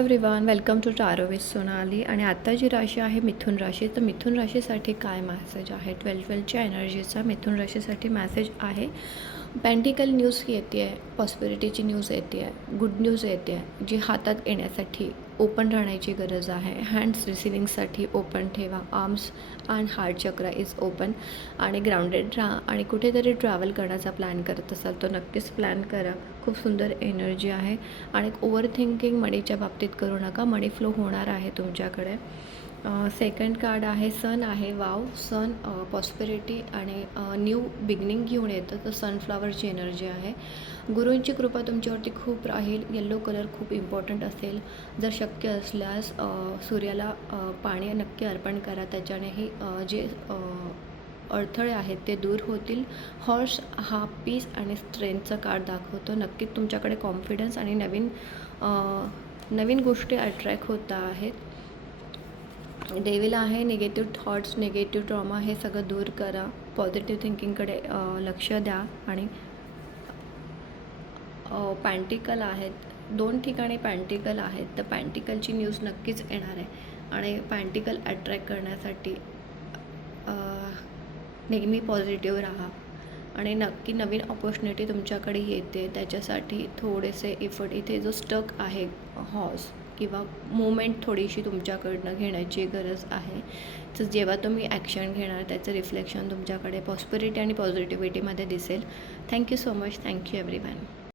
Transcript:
Everyone, welcome to tarot with Sonali. आणि आता जी राशी आहे मिथुन राशी, तर मिथुन राशीसाठी काय मॅसेज आहे? 12-12च्या एनर्जीचा मिथुन राशीसाठी मॅसेज आहे. पेंटिकल न्यूज येते आहे, पॉसिबिलिटीची न्यूज येते आहे, गुड न्यूज येते आहे, जी हातात येण्यासाठी ओपन राहण्याची गरज आहे. हँड्स रिसिविंगसाठी ओपन ठेवा. आर्म्स अँड हार्ट चक्र इज ओपन आणि ग्राउंडेड राहा. आणि कुठेतरी ट्रॅव्हल करण्याचा प्लॅन करत असाल तर नक्कीच प्लॅन करा. खूप सुंदर एनर्जी आहे. आणि ओव्हर थिंकिंग मनीच्या बाबतीत करू नका. मनी फ्लो होणार आहे तुमच्याकडे. सेकंड कार्ड आहे सन आहे. वाव, सन पॉस्पेरिटी आणि न्यू बिगिनिंग घेऊन येतं. तर सनफ्लावरची एनर्जी आहे. गुरूंची कृपा तुमच्यावरती खूप राहील. येल्लो कलर खूप इम्पॉर्टंट असेल. जर शक्य असल्यास सूर्याला पाणी नक्की अर्पण करा. त्याच्यानेही जे अडथळे आहेत ते दूर होतील. हॉर्स हा पीस आणि स्ट्रेंथचा कार्ड दाखवतो. नक्कीच तुमच्याकडे कॉन्फिडन्स आणि नवीन गोष्टी अट्रॅक्ट होत आहेत. डेव्हिल आहे. निगेटिव्ह थॉट्स, निगेटिव्ह ट्रॉमा हे सगळं दूर करा. पॉझिटिव्ह थिंकिंगकडे लक्ष द्या. आणि पॅन्टिकल आहेत. 2 ठिकाणी पॅन्टिकल आहेत. तर पॅन्टिकलची न्यूज नक्कीच येणार आहे. आणि पॅन्टिकल अट्रॅक्ट करण्यासाठी नेहमी पॉझिटिव्ह राहा. आणि नक्की नवीन ऑपॉर्च्युनिटी तुमच्याकडे येते. त्याच्यासाठी थोडेसे एफर्ट, इथे जो स्टक आहे हॉर्स किंवा मुवमेंट थोडीशी तुमच्याकडनं घेण्याची गरज आहे. तर जेव्हा तुम्ही ॲक्शन घेणार त्याचं रिफ्लेक्शन तुमच्याकडे पॉस्पेरिटी आणि पॉझिटिव्हिटीमध्ये दिसेल. Thank you so much. Thank you everyone.